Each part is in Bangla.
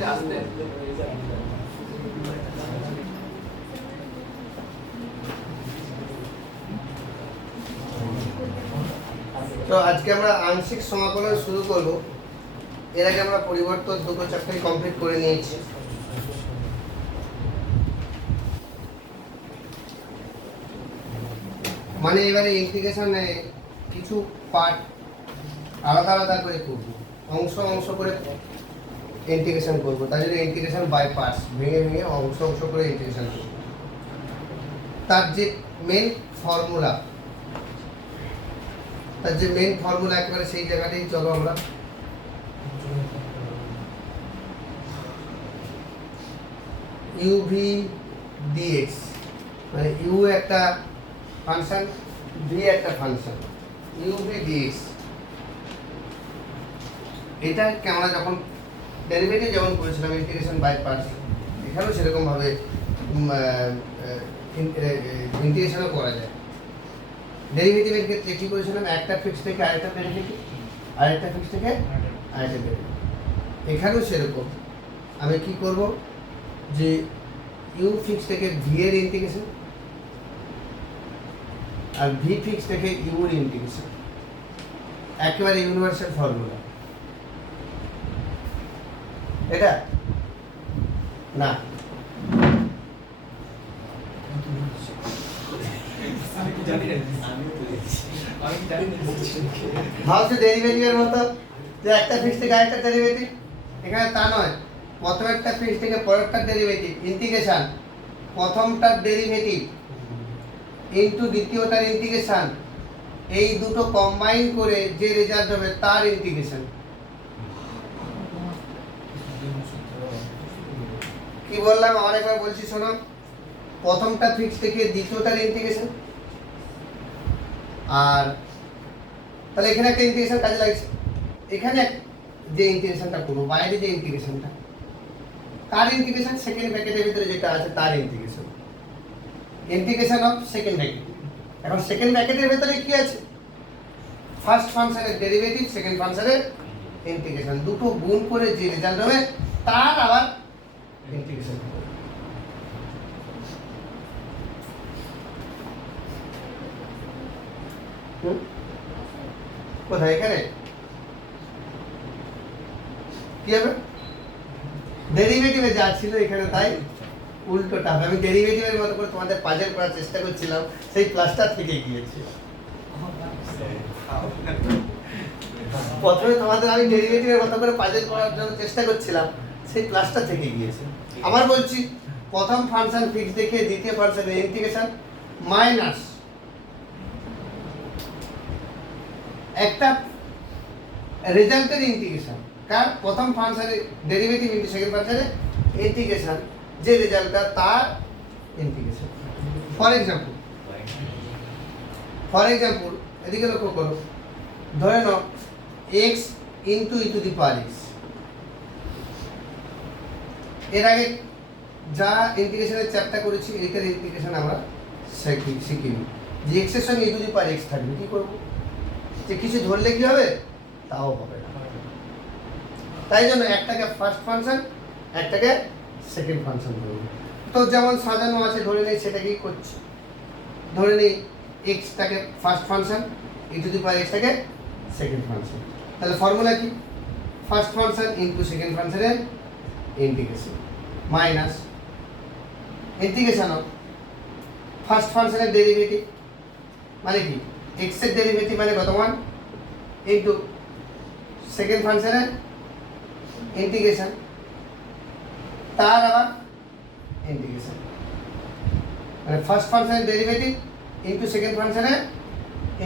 তো আজকে আমরা আংশিক সমাকলন শুরু করব। এর আগে আমরা পরিবর্তন দুটো চ্যাপ্টার কমপ্লিট করে নিয়েছি। মানে এবারে ইন্টিগ্রেশনে কিছু পার্ট আলাদা আলাদা করে করব, অংশ অংশ করে ইন্টিগ্রেশন করব। তাই জন্য ইন্টিগ্রেশন বাই পার্টস, ভেঙে ভেঙে অংশ অংশ করে ইন্টিগ্রেশন করব। তার যে মেন ফর্মুলা একেবারে সেই জায়গাতেই চলো আমরা ইউভি ডিএক্স, মানে ইউ একটা ফাংশন, ভি একটা ফাংশন, ইউভি ডিএক্স। এটাকে আমরা যখন ডেরিভেটিভ যেমন করেছিলাম ইন্টিগ্রেশন বাই পার্টস, এখানেও সেরকম ভাবে ইন্টিগ্রেশনও করা যায়। ডেরিভেটিভের ক্ষেত্রে কি করেছিলাম, একটা ফিক্স থেকে আরেকটা ডেরিভেটিভ, আরেকটা ফিক্স থেকে আরেকটা ডেরিভেটিভ। এখানেও সেরকম আমি কি করব, যে ইউ ফিক্স থেকে ভি এর ইন্টিগ্রেশন আর ভি ফিক্স থেকে ইউ এর ইন্টিগ্রেশন, একেবারে ইউনিভার্সাল ফর্মুলা। এটা না ভাবছে ডেরিভেটিভের মতো যে একটা ফিক্স থেকে আরেকটা ডেরিভেটিভ, এখানে তা নয়। প্রথম একটা ফিক্স থেকে পরেরটা ডেরিভেটিভ ইন্টিগ্রেশন, প্রথমটার ডেরিভেটিভ ইনটু দ্বিতীয়টার ইন্টিগ্রেশন, এই দুটো কম্বাইন করে যে রেজাল্ট হবে তার ইন্টিগ্রেশন। কি বললাম আরেকবার বলছি শোনো, প্রথমটা ফিক্স থেকে দ্বিতীয়টার ইন্টিগ্রেশন, আর তাহলে এখানে একটা ইন্টিগ্রেশন কাজে লাগছে। এখানে যে ইন্টিগ্রেশনটা করবো, বাইরে যে ইন্টিগ্রেশনটা, তার ইন্টিগ্রেশন সেকেন্ড ব্র্যাকেটের ভিতরে যেটা আছে তার integration, integration of second bracket. এখন সেকেন্ড ব্র্যাকেটের ভিতরে কি আছে, ফার্স্ট ফাংশনের ডেরিভেটিভ, সেকেন্ড ফাংশনের ইন্টিগ্রেশন, দুটো গুণ করে যে রেজাল্ট হবে তার আবার ইন্টিগ্রেশন। কোথায় এখানে কি হবে, ডেরিভেটিভে যা ছিল এখানে তাই উল্টোটা হবে। আমি ডেরিভেটিভের মতো করে তোমাদের পাজল করার চেষ্টা করছিলাম, সেই প্লাসটা থেকে গিয়েছে। প্রথমে তোমাদের আমি ডেরিভেটিভের মতো করে পাজল করার জন্য চেষ্টা করছিলাম, সেই প্লাসটা থেকে গিয়েছে। আবার বলছি, প্রথম ফাংশন ফিক্স দেখে দ্বিতীয় ফাংশনের ইন্টিগ্রেশন মাইনাস একটা রেজাল্টের ইন্টিগ্রেশন, কার প্রথম ফাংশনের ডেরিভেটিভ ইনটু সেকেন্ড ফাংশনের ইন্টিগ্রেশন, যে রেজাল্টটা তার ইন্টিগ্রেশন। ফর এক্সাম্পল এদিকে লক্ষ্য করো, ধরে নাও X into E to the power X. এর আগে যা ইন্টিগ্রেশনের চ্যাপ্টার করেছি এটার ইন্টিগ্রেশন আমরা শিখিনি, যে এক্স এর সঙ্গে ই টু দি পাওয়ার এক্স থাকবে। কি করবো, যে কিছু ধরলে কি হবে, তাও হবে না। তাই জন্য একটাকে ফার্স্ট ফাংশন, একটাকে সেকেন্ড ফাংশন ধরবো। তো যেমন সাজানো আছে ধরে নেই, সেটাকেই করছি। ধরে নেই এক্সটাকে first function, E to the power এক্সটাকে সেকেন্ড ফাংশন। তাহলে ফর্মুলা কি, ফার্স্ট ফাংশন ইনটু সেকেন্ড ফাংশনের integration minus integration of first ফাংশনের ডেরিভেটিভ, মানে কি এক্স এর ডেরিভেটিভ মানে কত, 1 ইনটু সেকেন্ড ফাংশনের ইন্টিগ্রেশন, তার আবার ইন্টিগ্রেশন, মানে ফার্স্ট ফাংশনের ডেরিভেটিভ ইনটু সেকেন্ড ফাংশনের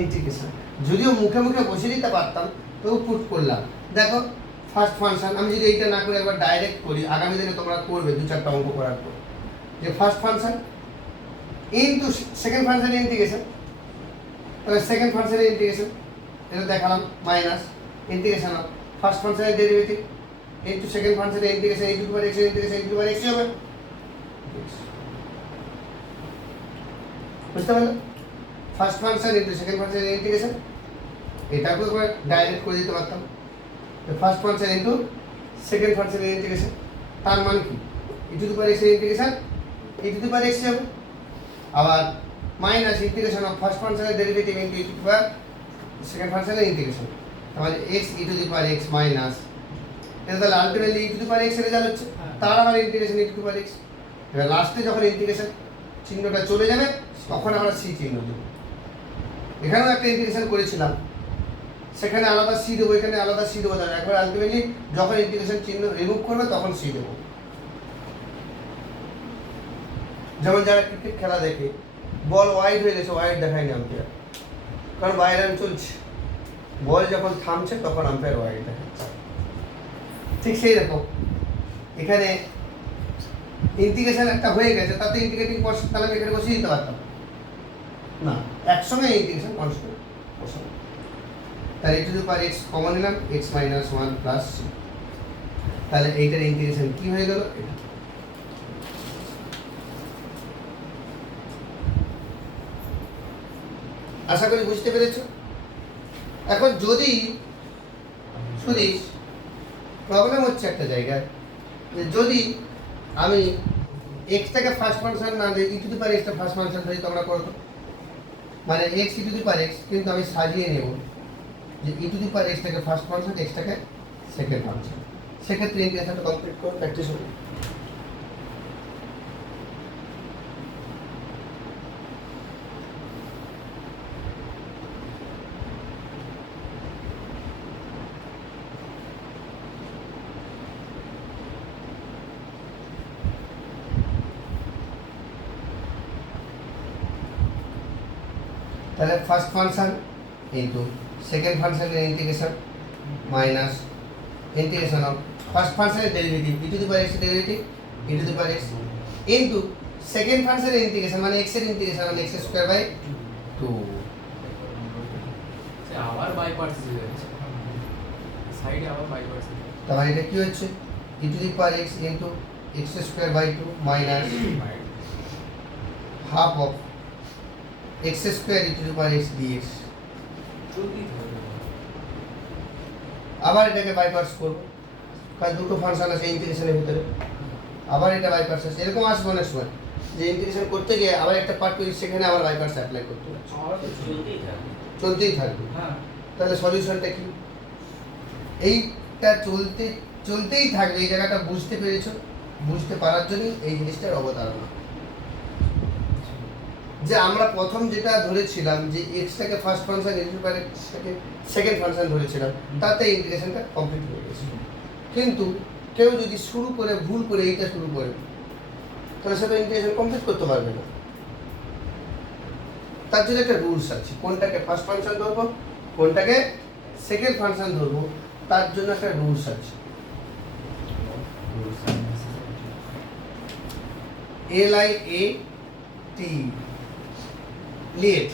ইন্টিগ্রেশন। যদিও মুখে মুখে বসে দিতে পারতাম, তবু পুট করলাম। দেখো ফার্স্ট ফাংশন, আমি যদি এইটা না করে একবার ডাইরেক্ট করি, আগামী দিনে তোমরা করবে 2-4টা অঙ্ক করার পর, যে ফার্স্ট ফাংশন ইনটু সেকেন্ড ফাংশনের ইন্টিগ্রেশন, তাহলে সেকেন্ড ফাংশনের ইন্টিগ্রেশন এটা দেখালাম মাইনাস ইন্টিগ্রেশন অফ ফার্স্ট ফাংশনের ডেরিভেটিভ ইনটু সেকেন্ড ফাংশনের integration, E to the power X এর integration, E to the power X হবে। বুঝতে পারলে, ফার্স্ট ফাংশন ইনটু সেকেন্ড ফাংশনের ইন্টিগ্রেশন, এটাকেও একবার ডাইরেক্ট করে দিতে পারতাম, ফার্স্ট ফাংশন ইনটু সেকেন্ড ফাংশনের ইন্টিগ্রেশন, তার মানে কি E to the power X এর integration E to the power x যাবে, আবার মাইনাস ইন্টিগ্রেশন অফ ফার্স্ট ফাংশনের derivative into E to the power second ফাংশনের ইন্টিগ্রেশন, তাহলে x E to the power x minus, এটা তাহলে ultimately E to the power X এর রেজাল্ট হচ্ছে, তার আবার integration E to the power x. এবার লাস্টে যখন ইন্টিগ্রেশন চিহ্নটা চলে যাবে তখন আমরা সি চিহ্ন দেবো। এখানেও একটা ইন্টিগ্রেশন করেছিলাম, সেখানে আলাদা সি দেবো, এখানে আলাদা সি দেবো, তাহলে একবার আলটিমেটলি যখন ইন্টিগ্রেশন চিহ্ন রিমুভ করবে তখন সি দেবো। যেমন যারা ক্রিকেট খেলা দেখে বল ওয়াইড হয়ে গেছে, ওয়াইড দেখায়নি আম্পায়ার, কারণ বাইরে রান চলছে, বল যখন থামছে তখন আম্পায়ার ওয়াইড দেখাচ্ছে। ঠিক সেই রকম এখানে ইন্টিগ্রেশন একটা হয়ে গেছে, তাতে ইন্টিগ্রেটিং কনস্ট্যান্ট তাহলে আমি এখানে বসিয়ে দিতে পারতাম না, একসঙ্গে ইন্টিগ্রেশন কনস্ট্যান্ট বসাবো। তাহলে E to the power X common নিলাম, X minus one plus C, তাহলে এইটার ইন্টিগ্রেশন কি হয়ে গেল, এটা। আশা করি বুঝতে পেরেছো। এখন যদি সুদীশ প্রবলেম হচ্ছে একটা জায়গায়, যে যদি আমি এক্সটাকে ফার্স্ট ফাংশন না দিই, ই টু দি পাওয়ার এক্সটা ফার্স্ট ফাংশন ধরি, তোমরা করো, মানে X E to the power X, কিন্তু আমি সাজিয়ে নেব যে ই টু দি পাওয়ার এক্সটাকে ফার্স্ট ফাংশন, এক্সটাকে সেকেন্ড ফাংশন, সেক্ষেত্রে ইন্টিগ্রেশনটা কমপ্লিট করো, প্র্যাকটিস হবে। তাহলে ফার্স্ট ফাংশন ইনটু সেকেন্ড ফাংশনের integration minus integration of first ফাংশনের derivative E to the power X derivative E to the power X into second ফাংশনের ইন্টিগ্রেশন মানে এক্স এর ইন্টিগ্রেশন মানে এক্স স্কয়ার বাই 2। আবার বাই পার্টস দিয়ে যাচ্ছে সাইডে, আবার বাই পার্টস। তাহলে এটা কি হচ্ছে E to the power X into X square by 2 minus half of X square E to the power X dx. আবার এটাকে বাইপার্স করব, কারণ দুটো ফাংশন আছে ইন্টিগ্রেশনের ভিতরে, আবার এটা বাইপার্স আছে, এরকম আসবে অনেক সময় যে ইন্টিগ্রেশন করতে গিয়ে আবার একটা পার্ট করি, সেখানে আবার বাইপার্স অ্যাপ্লাই করতে হবে, চলতেই থাকবে। তাহলে সলিউশনটা কি, এইটা চলতেই থাকবে, এই জায়গাটা বুঝতে পেরেছো, বুঝতে পারার জন্যই এই জিনিসটার অবতারণা। যে আমরা প্রথম যেটা ধরেছিলাম যে এক্সটাকে ফার্স্ট ফাংশন ইনটু পারে সেকেন্ড ফাংশন ধরেছিলাম, তাতে ইন্টিগ্রেশনটা কমপ্লিট হয়ে গেছে। কিন্তু কেউ যদি শুরু করে ভুল করে এইটা শুরু করে, তাহলে সেটা ইন্টিগ্রেশন কমপ্লিট করতে পারবে না। তার জন্য একটা রুলস আছে, কোনটাকে ফার্স্ট ফাংশন ধরবো, কোনটাকে সেকেন্ড ফাংশন ধরবো, তার জন্য একটা রুলস আছে। LIAT লিয়েট,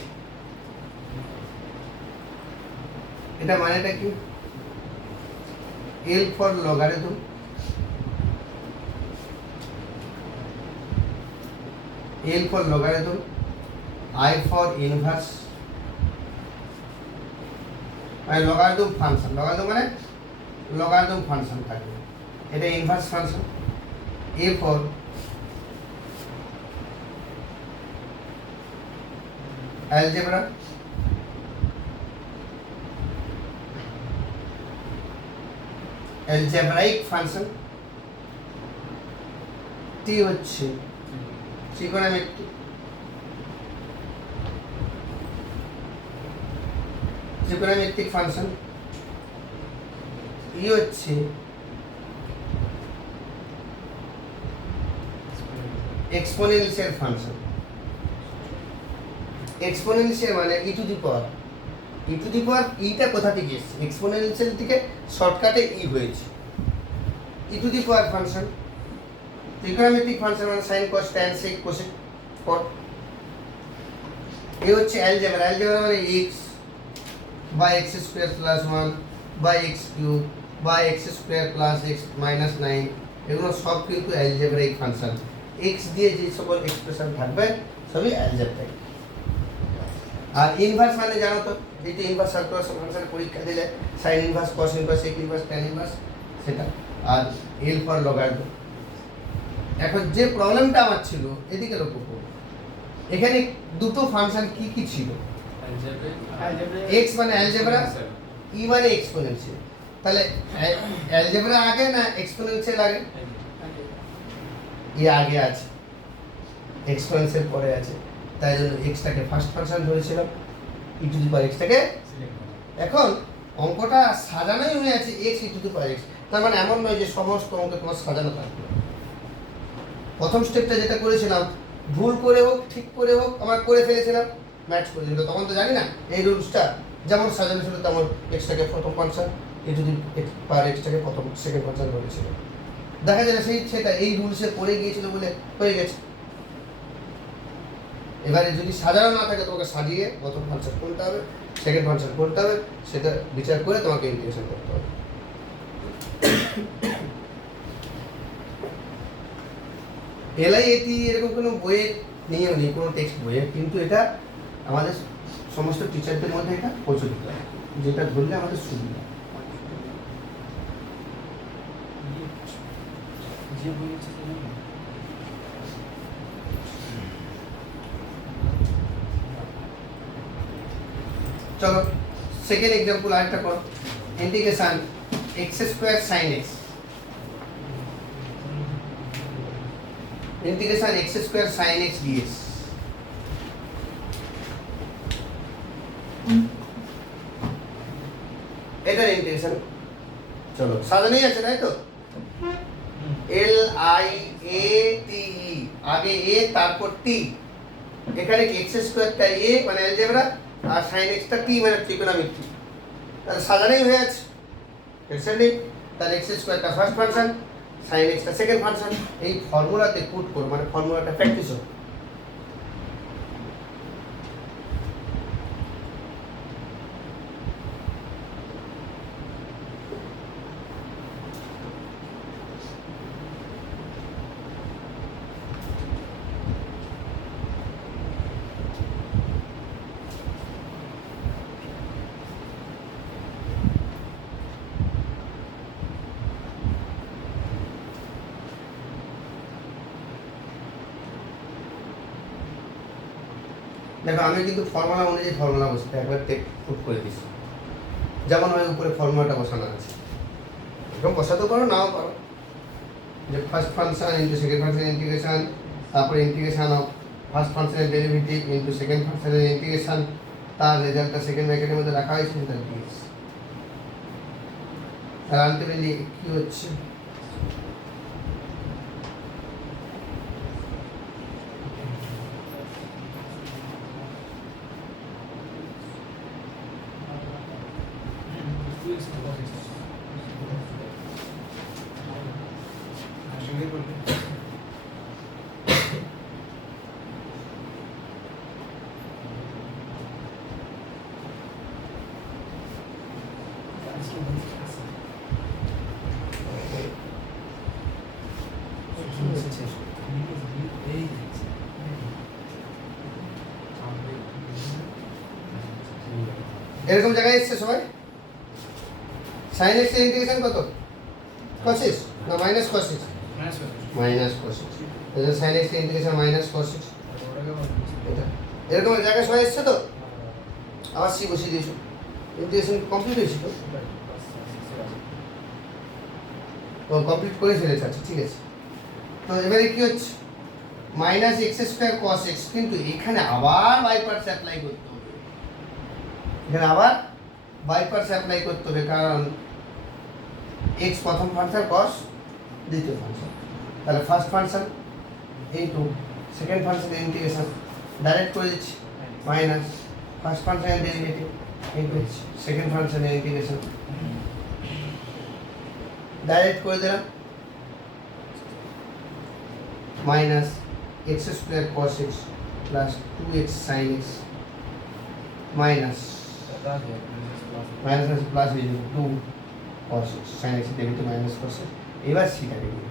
এটা মানেটা কি, L for logarithm, L for logarithm, I for inverse, মানে লগারিদম ফাংশন, লগারিদম মানে লগারিদম ফাংশন থাকবে, এটা inverse function, A for algebra, algebraic function, T হচ্ছে ট্রিগোনোমেট্রিক, ট্রিগোনোমেট্রিক ফাংশন, ই হচ্ছে এক্সপোনেনশিয়াল ফাংশন। এক্সপোনেনশিয়াল মানে ই to the power, E to the পাওয়ার ইটা কোথা থেকে এসেছে, এক্সপোনেনশিয়াল থেকে শর্টকাটে ই হয়েছে, e to the power function. Trigonometric function মানে sine cos tan sec cosec cot. এই হচ্ছে অ্যালজেব্রা, অ্যালজেব্রা মানে x by x square plus 1 by x cube by x square plus x minus 9, এগুলো সব কিন্তু অ্যালজেব্রাইক ফাংশন। x দিয়ে যে সকল এক্সপ্রেশন থাকবে সবই অ্যালজেব্রাইক। আর ইনভার্স মানে জানো তো, যেটা ইনভার্স সার্কুলার ফাংশন পরীক্ষা দিলে sine inverse, cos inverse, sec inverse, tan inverse, সেটা। আর এল ফর লগারিদম, এখন যে প্রবলেমটা আমার ছিল এদিকে লক্ষ্য করো, এখানে দুটো ফাংশন কি কি ছিল, x মানে অ্যালজেব্রা, e মানে এক্সপোনেনশিয়াল। তাহলে অ্যালজেব্রা আগে না এক্সপোনেনশিয়াল আগে? আগে আছে, এক্সপোনেনশিয়াল পরে আছে, তাই জন্য এক্সটাকে ফার্স্ট ফাংশন ধরেছিলাম, ই টু দি পাওয়ার এক্সটাকে। এখন অঙ্কটা সাজানোই হয়ে আছে x E to the power x, তার মানে এমন নয় যে সমস্ত অঙ্ক তোমার সাজানো থাকবে। প্রথম স্টেপটা যেটা করেছিলাম, ভুল করে হোক ঠিক করে হোক আমরা করে ফেলেছিলাম, ম্যাচ করেছিল, তখন তো জানি না এই রুলসটা, যেমন সাজানো ছিল তেমন এক্সটাকে প্রথম function, E to the power এক্সটাকে প্রথম সেকেন্ড ফাংশন বলেছিল। দেখা যায় সেটা এই রুলসে পড়ে গিয়েছিল বলে হয়ে গেছে। এবারে যদি সাজানো না থাকে তোমাকে সাজিয়ে প্রথম ফাংশন করতে হবে, সেকেন্ড ফাংশন করতে হবে, সেটা বিচার করে তোমাকে ইন্টিগ্রেশন করতে হবে। এলআইএটি এরকম কোনো বইয়ের নিয়ম নেই, কোনো টেক্সট বইয়ের, কিন্তু এটা আমাদের সমস্ত টিচারদের মধ্যে এটা প্রচলিত, যেটা ধরলে আমাদের সুবিধা। চলো সেকেন্ড এক্সাম্পল আরেকটা করো, integration x square sine x, integration x square sine x dx. এটার ইন্টিগ্রেশন চলো সাজানোই আছে তাই তো, এল আই এ টি ই, আগে এ তারপর টি, এখানে এক্স স্কোয়ারটা এ মানে অ্যালজেব্রা, আর সাইন এক্সটা টি মানে ট্রিগোনোমেট্রি, তাহলে সাজানোই হয়ে আছে, টেনশন নেই। তাহলে এক্স স্কোয়ারটা ফার্স্ট ফাংশন, সাইন এক্সটা সেকেন্ড ফাংশন, এই ফর্মুলাতে পুট করো, মানে ফর্মুলাটা প্র্যাকটিস হোক। দেখো আমি কিন্তু ফর্মুলা অনুযায়ী ফর্মুলা বসতে একবার পুট করে দিচ্ছি, যেমন হয় উপরে ফর্মুলাটা বসানো আছে, এরকম বসাতেও পারো নাও পারো, যে first function into second function integration, তারপরে ইন্টিগ্রেশন অফ ফার্স্ট ফাংশনের ডেরিভেটিভ ইন্টু সেকেন্ড ফাংশনের ইন্টিগ্রেশন, তার রেজাল্টটা সেকেন্ড ব্র্যাকেটের মধ্যে রাখা হয়েছে, সেটা ডিএক্স। আর আলটিমেটলি কি হচ্ছে, এরকম জায়গায় এসছে সবাই, সাইন এক্স এর ইন্টিগ্রেশন কত, cos না মাইনাস cos, মাইনাস cos, তাহলে সাইন এক্স এর ইন্টিগ্রেশন মাইনাস cos, এটা এরকম জায়গায় সবাই এসছে তো, আবার সি বসিয়ে দিয়েছো, ইন্টিগ্রেশন কমপ্লিট হয়েছে তো কমপ্লিট করে ফেলেছে, আচ্ছা ঠিক আছে। তো এবারে কি হচ্ছে, minus x square cos x, কিন্তু এখানে আবার বাই পার্টস অ্যাপ্লাই করতে হবে, এখানে আবার বাই পার্টস অ্যাপ্লাই করতে হবে, কারণ এক্স প্রথম ফাংশন, কস দ্বিতীয় ফাংশন, তাহলে ফার্স্ট ফাংশন ইন্টু সেকেন্ড ফাংশনের ইন্টিগ্রেশন, ডাইরেক্ট করে দিচ্ছি, মাইনাস ফার্স্ট ফাংশনের ডেরিভেটিভ ইন্টু সেকেন্ড ফাংশনের ইন্টিগ্রেশন, ডাইরেক্ট করে দিলাম, minus x square cos x plus 2x sine x minus minus plus হয়ে যাবে 2 cos x sin x derivative minus cos x, এবার সেটাকে দিয়ে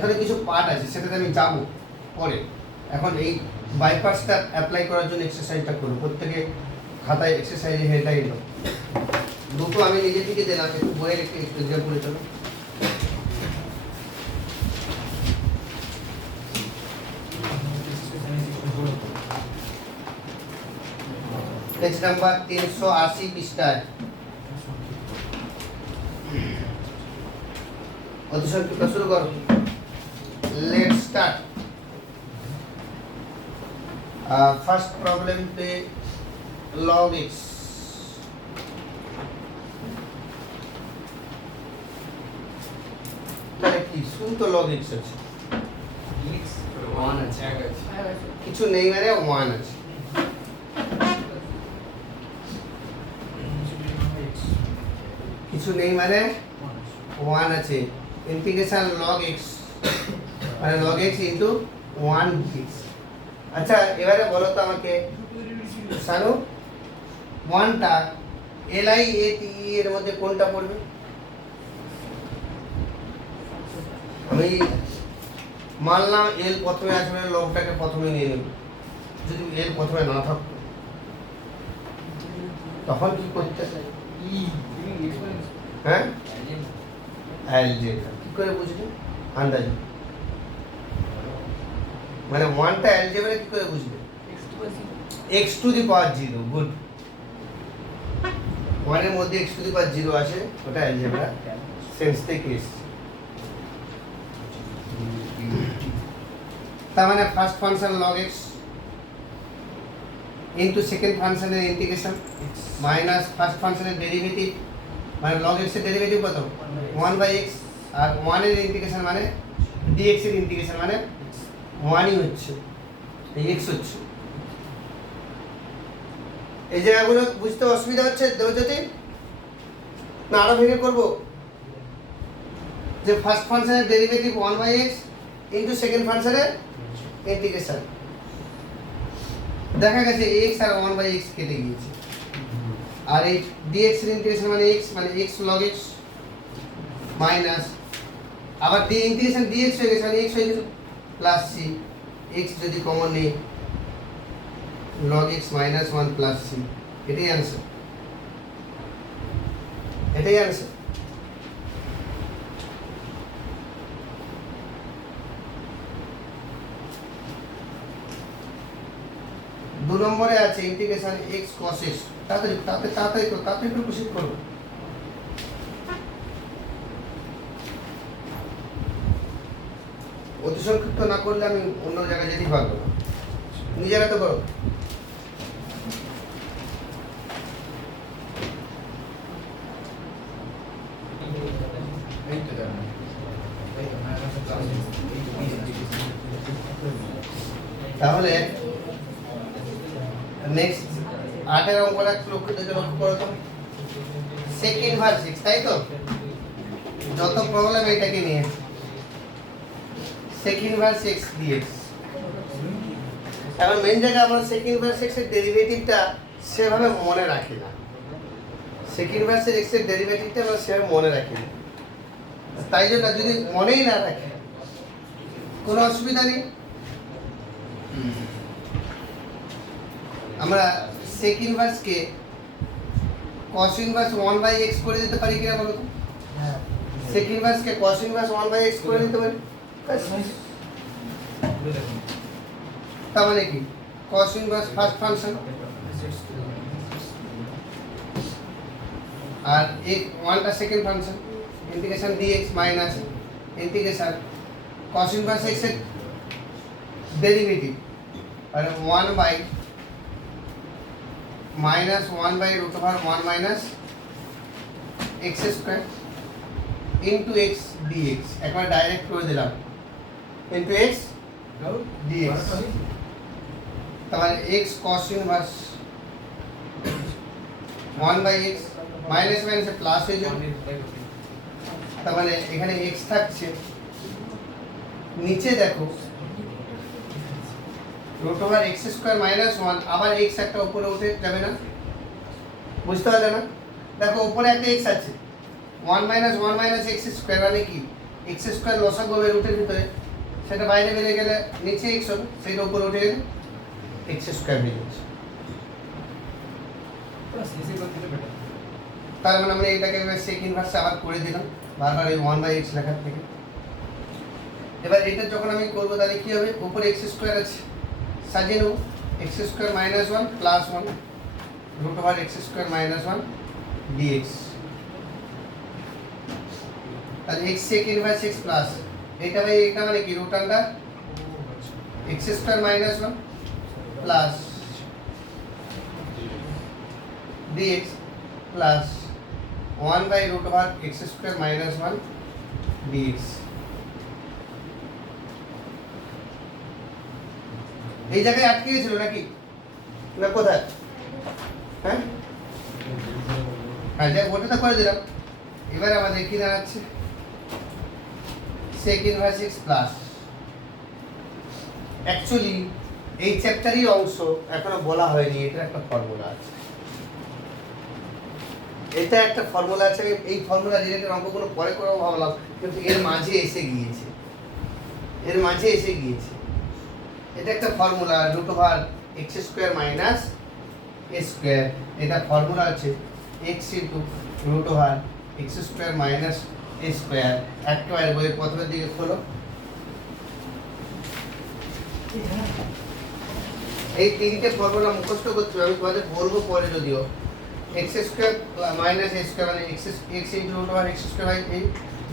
এখানে কিছু পার্ট আছে সেটাতে আমি যাব পরে। এখন এই বাইপাসটা অ্যাপ্লাই করার জন্য এক্সারসাইজটা করব। প্রত্যেকে খাতায় এক্সারসাইজের হেডলাইন দাও। দুটো আমি নিজে থেকে দিলাম, একটু বইয়ের একটু এক্সপ্লেন করে চলো। পেজ নাম্বার 380 পৃষ্ঠায় অতি সংক্ষিপ্ত শুরু করো। Let's start. ফার্স্ট প্রবলেম पे log x তাহলে কি শুন তো log x আছে, ওয়ান আছে কিছু নেই মানে 1 আছে। কিছু নেই মানে 1 আছে। ইন্টিগ্রেশন log x মানে log x ইনটু 1 x। আচ্ছা এবারে বলো তো আমাকে Sanu 1টা li a t e এর মধ্যে কোনটা পড়বে? আমি মানলাম l প্রথমে আসবে, লগটাকে প্রথমে নিয়ে নেব। যদি l প্রথমে না থাকতো তখন কি করতে? হ্যাঁ অ্যালজেব্রা। কি করে বুঝলে? আন্দাজে। মানে 1টা অ্যালজেব্রা কি করে বুঝলে? x to the power 0। Good. 1 এর মধ্যে x টু দি পাওয়ার 0 আসে, ওটা অ্যালজেব্রা সেন্স থেকে এসেছে। তার মানে first function log x into second ফাংশনের ইন্টিগ্রেশন মাইনাস ফার্স্ট ফাংশনের ডেরিভেটিভ মানে log x এর ডেরিভেটিভ কত? 1/x আর 1 এর ইন্টিগ্রেশন মানে dx এর ইন্টিগ্রেশন মানে 1ই হচ্ছে, এই x হচ্ছে। এই জায়গাগুলো বুঝতে অসুবিধা হচ্ছে দেবজ্যোতি? না আরো ভেঙে করব? যে ফার্স্ট ফাংশনের ডেরিভেটিভ 1/x ইনটু সেকেন্ড ফাংশনের ইন্টিগ্রেশন। দেখা গেছে x আর 1/x কেটে গিয়েছে, আর এই dx এর ইন্টিগ্রেশন মানে x log x মাইনাস আবার d ইন্টিগ্রেশন dx হয়ে গেছে মানে x হয়ে গেছে প্লাস c। x যদি কমন নেই log x minus 1 plus c। এটাই आंसर, এটাই आंसर। দু নম্বরে আছে ইন্টিগ্রেশন x cos x। তাড়াতাড়ি একটু প্রসিড করো। অতি সংক্ষিপ্ত না করলে আমি অন্য জায়গায় যেতেই পারবো না। নিজেরা তো করো। তাহলে নেক্সট 8 এর অঙ্কটা লক্ষ্য করো তো। সেকেন্ড ভার্স 6 তাই তো? যত প্রবলেম এটাকে নিয়ে সেকেন্ড ভার্স x dx। এখন মেন জায়গা আমরা সেকেন্ড ভার্স x এর ডেরিভেটিভটা সেভাবে মনে রাখি না। সেকেন্ড ভার্স x এর ডেরিভেটিভটা আমরা সেভাবে মনে রাখি না, তাই জন্য যদি মনেই না রাখি কোনো অসুবিধা নেই। আমরা sec ইনভার্স কে cos ইনভার্স 1/x করে দিতে পারি কিনা বলো তো? হ্যাঁ, sec ইনভার্স কে cos ইনভার্স 1/x করে দিতে পারি। তার মানে কি cos ইনভার্স ফার্স্ট ফাংশন আর এই 1টা second function integration dx minus integration cos inverse x এর ডেরিভেটিভ আর 1 by minus 1/√1 minus x square into x dx। একবার ডাইরেক্ট করে দিলাম ইনটু x dx। তাহলে x cos inverse 1/x minus minus plus হয়ে যাবে। তার মানে এখানে x থাকছে, নিচে দেখো √x স্কয়ার মাইনাস 1 আবার x একটা উপরে উঠে যাবে না? বুঝতে পারলে না? দেখো উপরে একটা x আছে 1 - 1 - x স্কয়ার মানে কি এক্স স্কোয়ার লসাগু হবে রুটের ভিতরে, সেটা বাইরে বেরিয়ে গেলে নিচে এক্স হবে, সেটা উপরে উঠে গেলে এক্স স্কোয়ার হয়ে যাচ্ছে। এসে করতে বেটার। তার মানে আমরা এটাকে সেক ইনভার্সে আবার করে দিলাম বারবার এই 1/x লেখার থেকে। এবার এটা যখন আমি করবো তাহলে কি হবে, উপরে এক্স স্কোয়ার আছে সাজিয়ে নেব, x square minus 1 plus 1 root over x square minus 1 dx. তাহলে x sec inverse x plus এটা ভাই এটা মানে কি root under x square minus 1 plus dx plus 1 by root over x square minus 1 dx। এই জায়গায় আটকে গেছিল নাকি না কোথায়? হ্যাঁ হ্যাঁ, যাক ওটা তো করে দিলাম। এবার আমাদের কি দাঁড়াচ্ছে, sec inverse x plus, actually এই চ্যাপ্টারই অংশ এখনো বলা হয়নি, এটা একটা ফর্মুলা আছে, এটা একটা ফর্মুলা আছে। আমি এই ফর্মুলা রিলেটেড অঙ্কগুলো পরে করেও ভাবলাম, কিন্তু এর মাঝে এসে গিয়েছে, এর মাঝে এসে গিয়েছে। এটা একটা formula root over x square minus a square, এটা ফর্মুলা আছে x into root over x square minus a square. একেবারে বইয়ের প্রথমের দিকে খোলো, এই তিনটে ফর্মুলা মুখস্থ করতে হবে, আমি তোমাদের বলবো পরে যদিও। X square minus a square माने x into root over x square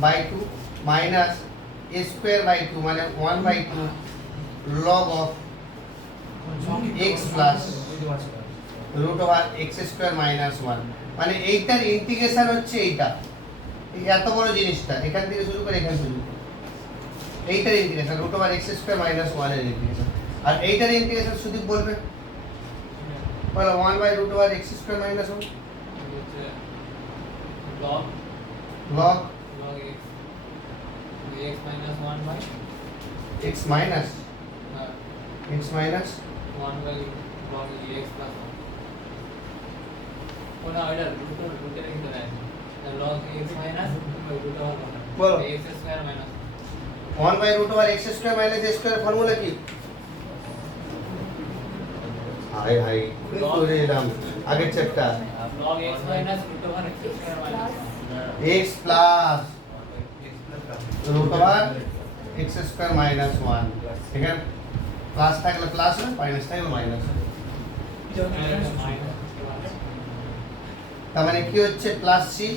by 2 minus a square by 2 माने 1/2 log of x plus root over x square minus 1 মানে এইটার ইন্টিগ্রেশন হচ্ছে এইটা, এই এত বড় জিনিসটা এখান থেকে শুরু করে এখান শুরু, এইটার integration root over x square minus 1 এর ইন্টিগ্রেশন। আর এইটার ইন্টিগ্রেশন শুধু বলবে বলো 1 by root over x square minus 1 log log x minus 1 by x minus x minus 1 by log x plus 1 কোনা এটা রুটের ভিতরে আছে log x minus root over বলো। x square minus 1 by root over x square minus a square formula কি? হাই হাই কি করে এলাম আগের chapter log x minus root over x square minus x plus root over x square minus 1, এখানে প্লাস থাকলে প্লাস হবে, মাইনাস থাকলে মাইনাস হবে। তার মানে কি হচ্ছে প্লাস সি,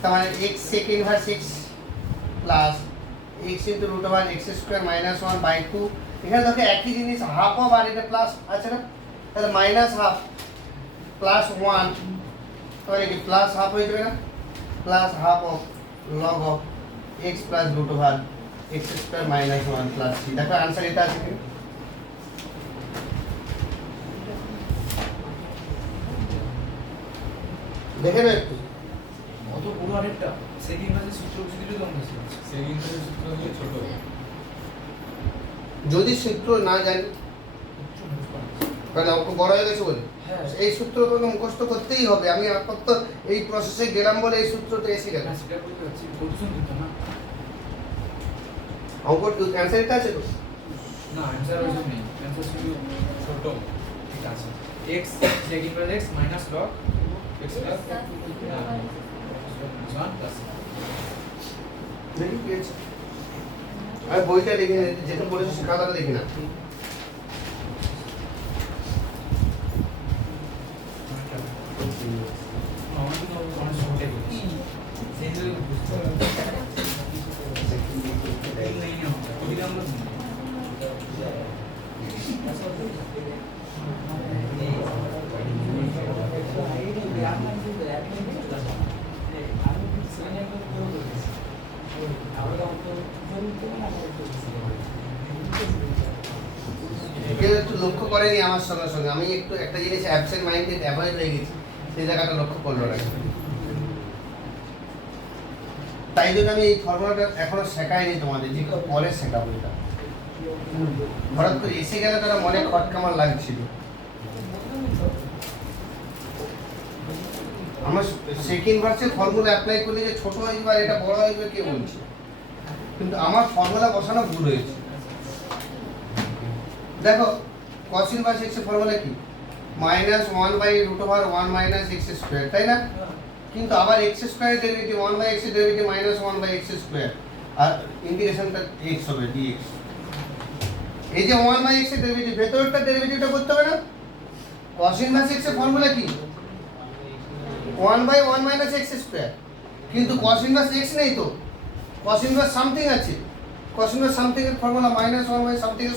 তার মানে x sec inverse x plus x into root over x square minus 1 by 2। এখানে দেখো একই জিনিস হাফ অফ আর এটা প্লাস আছে না, তাহলে মাইনাস হাফ প্লাস 1 তাহলে কি প্লাস হাফ হয়ে যাবে না, plus half of log of x plus root over x square minus 1 plus C. দেখো आंसर এটা আছে কি দেখে নাও একটু। অত বড় আরেকটা সেকেন্ড ক্লাসে সূত্র বুঝে দিলে তো আমরা সেকেন্ড সূত্র দিয়ে ছোট যদি সূত্র না জানি কারণ অঙ্ক বড় হয়ে গেছে বলে হ্যাঁ এই সূত্র তোমাকে মুখস্থ করতেই হবে। আমি আপাতত এই প্রসেসে গেলাম বলে এই সূত্রটা এসে গেল। সেটা বলতে পারছি প্রদূষণ দিত না অঙ্ক অ্যান্সার এটা আছে তো? না অ্যানসার ওই নেই অ্যানসার শুধু ছোট ঠিক আছে x second plus x minus log x plus 1 plus দেখি কি আছে। আর বইটা দেখে যেটা বলেছে সে খাতাটা দেখি না। আমরা তো অনেক ছোটই করছি সেই যে বুঝতে এই লাইনে হবে ওই আমরা কেউ একটু লক্ষ্য করেনি আমার সঙ্গে সঙ্গে, আমি একটু একটা জিনিস অ্যাবসেন্ট মাইন্ডেড অ্যাভয়েড হয়ে গেছি, সেই জায়গাটা লক্ষ্য করলো না। তাই জন্য আমি এই ফর্মুলাটা এখনো শেখাইনি তোমাদের, যে পরে শেখাবো এটা। হঠাৎ করে এসে গেলে তারা মনে খটকামার লাগছিল। আমার সেকেন্ড ভার্সের ফর্মুলা অ্যাপ্লাই করলে যে ছোট হয়ে যাবে আর এটা বড় হয়ে যাবে কে বলছে? কিন্তু আমার ফর্মুলা বসানো ভুল হয়েছে। দেখো cos ইনভার্স x এর ফর্মুলা কি -1/√1 - x², তাই না? কিন্তু আবার x স্কয়ার ডেরিভেটিভ 1/x এর ডেরিভেটিভ -1/x², আর ইন্টিগ্রেশনটা x হবে dx। এই যে 1/x এর ডেরিভেটিভ, ভেতরটা ডেরিভেটিভটা করতে হবে না? cos ইনভার্স x এর ফর্মুলা কি 1/1 - x², কিন্তু cos ইনভার্স x নেই তো, cos ইনভার্স সামথিং আছে। cos ইনভার্স সামথিং এর ফর্মুলা -1/something²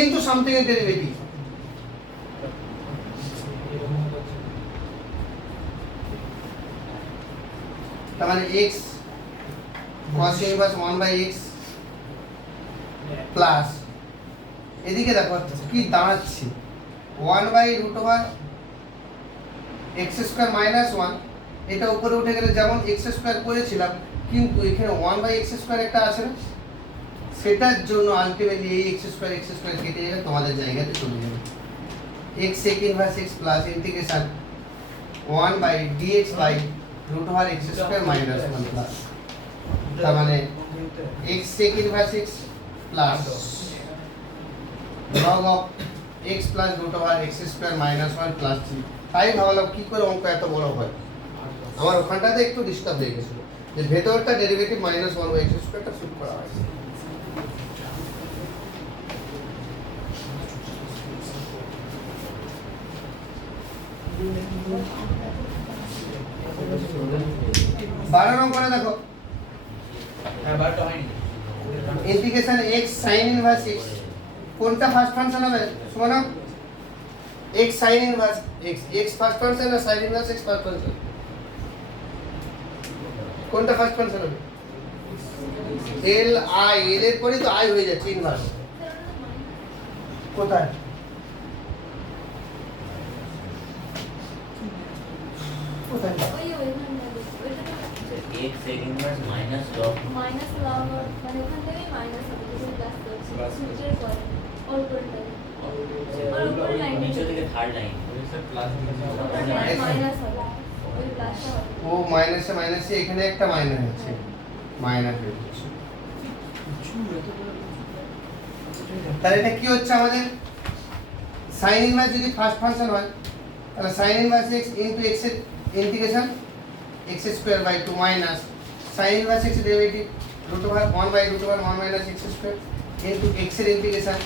ইনটু সামথিং এর ডেরিভেটিভ। তার মানে x cos inverse 1/x plus এদিকে দেখো কি দাঁড়াচ্ছে 1/√x² -1, এটা উপরে উঠে গেলে যেমন x² করেছিলাম, কিন্তু এখানে 1/x² একটা আছে না, সেটার জন্য আলটিমেটলি এই x² কেটে যাবে, তোমাদের জায়গাতে চলে যাবে। x sec inverse x plus integration 1/dx/√x² -1 plus, তার মানে x sec inverse x plus log of x plus √x² -1 plus 3। তাই ভাবলাম কি করে অঙ্ক এত বড় হয়, আমার ওখানটাতে একটু ডিস্টার্ব হয়ে গেছিল যে ভেতরটা ডেরিভেটিভ -1/x² টা শুট করা হয়। বারো নম্বরে দেখো হ্যাঁ বারটা হয়নি। Integration x sin inverse x, কোনটা ফার্স্ট ফাংশন হবে শোনো? x sin inverse x first function না sin inverse x first function? কোনটা ফার্স্ট ফাংশন হবে? l i, l এর পরেই তো i হয়ে যাচ্ছে ইনভার্স। কোথায়? কোথায়? x sec inverse minus log minus log মানে ওখান থেকে মাইনাস হবে যখন প্লাস করছি Plus করছি। সূত্রের পরে অল্পটা আর উপর লাইন নিচে থেকে থার্ড লাইন প্লাস মাইনাস হবে ওই প্লাসটা হবে ও মাইনাসে মাইনাসে এখানে একটা মাইনাস আছে, মাইনাস হয়ে যাচ্ছে। তাহলে এটা কি হচ্ছে আমাদের? sin ইনভার্স যদি ফার্স্ট ফাংশন হয় তাহলে sin inverse x into x এর integration x²/2 minus sin inverse x এর ডেরিভেটিভ √1/√1 - x² ইনটু x এর integration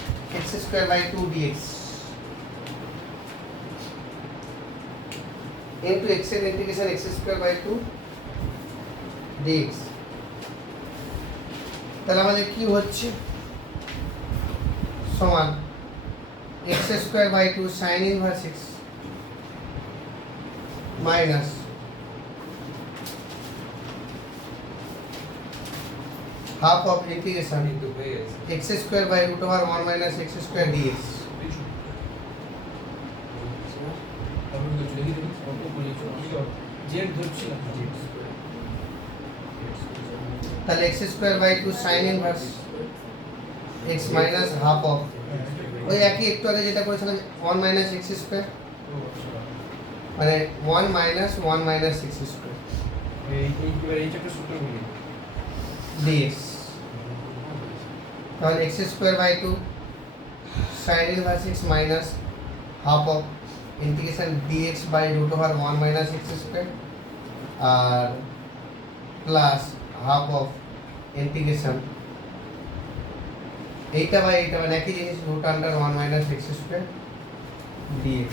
x²/2 dx into x এর ইন্টিগ্রেশন x²/2 dx। তাহলে আমাদের কি হচ্ছে সমান x²/2 sin inverse x minus half of integration কিন্তু হয়ে গেছে x²/√1 - x² dx। জেড ধরছিলাম তাহলে x²/2 sin inverse x minus half of ওই একই একটু আগে যেটা করেছিলাম 1 - x², মানে 1 - 1 - x²। এইবার এই চ্যাপ্টার সূত্র বলি dx। তাহলে x²/2 sin inverse x minus half of integration dx/√1 - x² আর প্লাস হাফ অফ ইন্টিগ্রেশন এইটা বাই এইটা মানে একই জিনিস √1 - x² dx।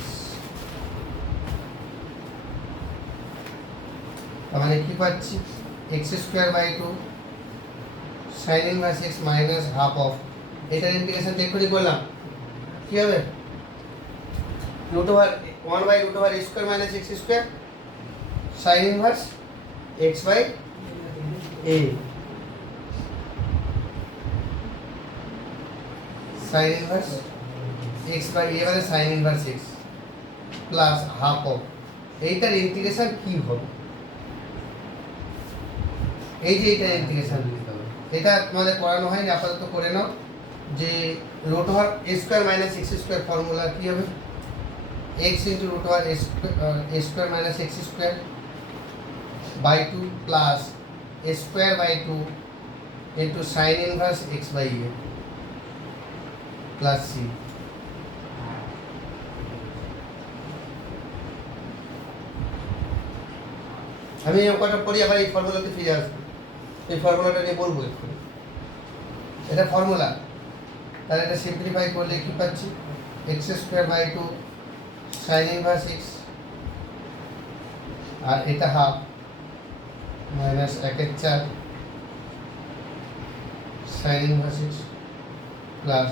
তার মানে কি পাচ্ছি x²/2 sin inverse x minus half of, এটার ইন্টিগ্রেশন এক্ষুনি করলাম কি হবে √1/√a² - x² sin inverse x/a sin inverse x/a মানে sin inverse x plus half of, এইটার ইন্টিগ্রেশন কি হবে? এই যে এইটার ইন্টিগ্রেশন এটা তোমাদের করানো হয়নি, আপাতত করে নাও যে √a² - x² ফর্মুলা কি হবে x * √a² - x² / 2 plus a² / 2 into sin inverse x by a plus c। আমি ওটা পড়ি আবার এই ফর্মুলাতে ফিরে আসবো, এই ফর্মুলাটা নিয়ে বলবো এক্ষুনি। এটা ফর্মুলা, তাহলে এটা সিম্পলিফাই করলে কি পাচ্ছি, x square by two sine inverse x, আর এটা half minus 1/4 sine inverse x plus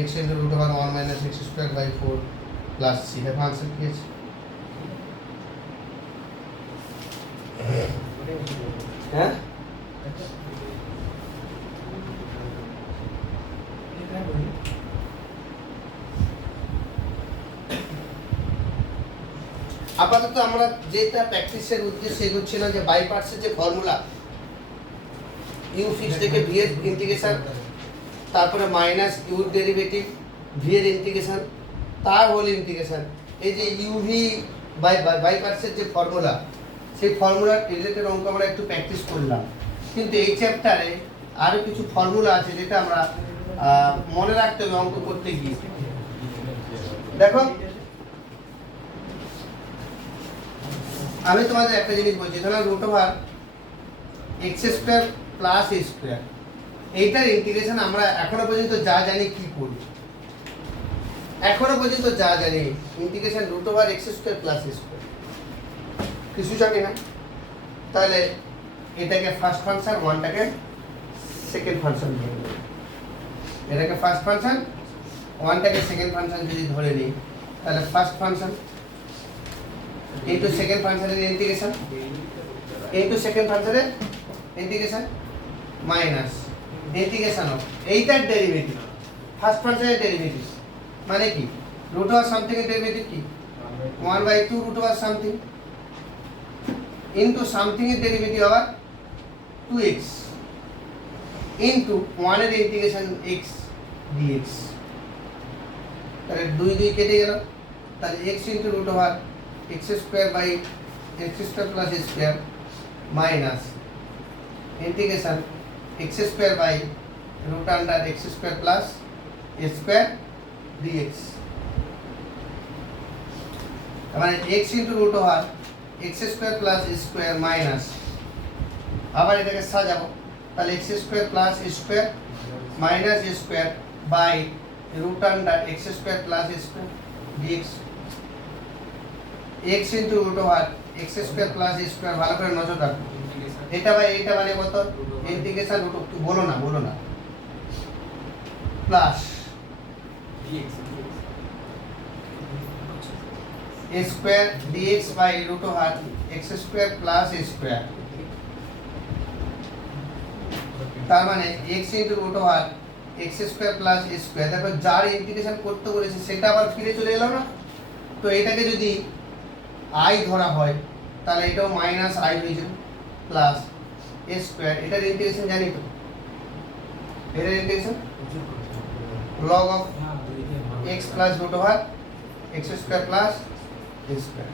x into root over 1 minus x square by 4 plus C. দেখো আনসার কি আছে। হ্যাঁ আপাতত আমরা যেটা প্র্যাকটিসের উদ্দেশ্যে এগোচ্ছিলাম যে বাই পার্টসের যে ফর্মুলা ইউ ফিক্স থেকে ভি এর ইন্টিগ্রেশন, তারপরে মাইনাস ইউর ডেরিভেটিভ, ভি এর ইন্টিগ্রেশন, তার হোল ইন্টিগ্রেশন, এই যে ইউভি বাই পার্টসের যে ফর্মুলা, সেই ফর্মুলার রিলেটেড অঙ্ক আমরা একটু প্র্যাকটিস করলাম। কিন্তু এই চ্যাপ্টারে আরও কিছু ফর্মুলা আছে যেটা আমরা মনে রাখতে হবে অঙ্ক করতে গিয়ে। দেখো আমি তোমাদের একটা জিনিস বলছি, ধরো root over x square plus a square, এইটার ইন্টিগ্রেশন আমরা এখনো পর্যন্ত যা জানি কি করি, এখনো পর্যন্ত যা জানি integration root over x square plus a square, কিছু জানি না। তাহলে এটাকে ফার্স্ট ফাংশন, ওয়ানটাকে সেকেন্ড ফাংশন ধরে নিই, এটাকে ফার্স্ট ফাংশন, ওয়ানটাকে সেকেন্ড ফাংশন যদি ধরে নিই, তাহলে ফার্স্ট ফাংশন ইন্টু সেকেন্ড ফাংশনের ইন্টিগ্রেশন ইন্টু সেকেন্ড ফাংশনের ইন্টিগ্রেশন মাইনাস ইন্টিগ্রেশন অফ এইটার ডেরিভেটিভ, ফার্স্ট ফাংশনের ডেরিভেটিভ মানে কি, রুট ওভার সামথিং এর ডেরিভেটিভ কি 1/2 root over something into something এর ডেরিভেটিভ আবার 2x ইন্টু 1 এর ইন্টিগ্রেশন x dx। তাহলে 2 কেটে গেল, তাহলে x into root over x square by x square plus a square minus integration x square by root under x square plus a square dx. মানে x into root over x square plus a square minus, আবার এটাকে সাজাবো, তাহলে x square plus a square minus a square by root under x square plus a square dx. x into root over x square plus a square, ভালো করে নজর রাখো, এটা বাই এইটা মানে কত, ইন্টিগ্রেশন রুট, বলো না plus a square dx by root over x square plus a square, তার মানে x into root over x square plus a square. দেখো যার ইন্টিগ্রেশন করতে বলেছে সেটা আবার ফিরে চলে এলো না, তো এটাকে যদি i ধরা হয় তাহলে এটাও মাইনাস i হয়ে যাবে প্লাস এ স্কোয়ার, এটার ইন্টিগ্রেশন জানি তো, এটার integration log of x plus root over x square plus a square.